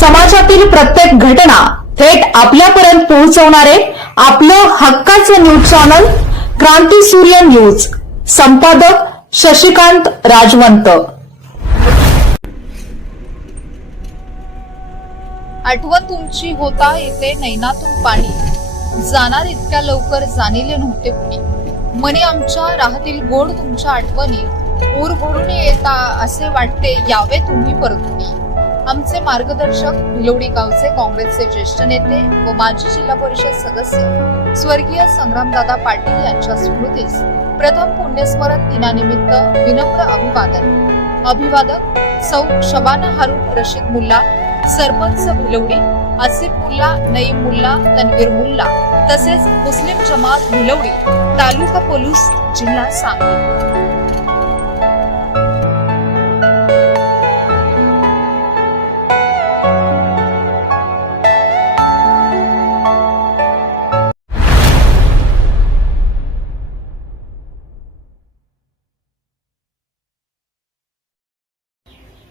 समाजातील प्रत्येक घटना थेट आपल्यापर्यंत पोहोचवणारे आपलं हक्काचं न्यूज चॅनल क्रांती सूर्य न्यूज. संपादक शशिकांत राजवंत. आठवण तुमची होता येते नैनातून पाणी. जाणार इतक्या लवकर जाणीले नव्हते कुणी. मनी आमच्या राहतील गोड तुमच्या आठवणी. ऊर भरून येता असे वाटते यावे तुम्ही परतुनी. आमचे मार्गदर्शक भिलोडी गावचे काँग्रेसचे ज्येष्ठ नेते व माजी जिल्हा परिषद सदस्य स्वर्गीय संग्रामदादा पाटील यांच्या स्मृतीस प्रथम पुण्यस्मरण दिनानिमित्त विनम्र अभिवादन. अभिवादक सौ शबाना हारून रशीद मुल्ला सरपंच भिलवडी आसिफ मुल्ला नईम मुल्ला तनवीर मुल्ला तसेच मुस्लिम जमात भिलवडी तालुका पोलीस जिल्हा सांगली.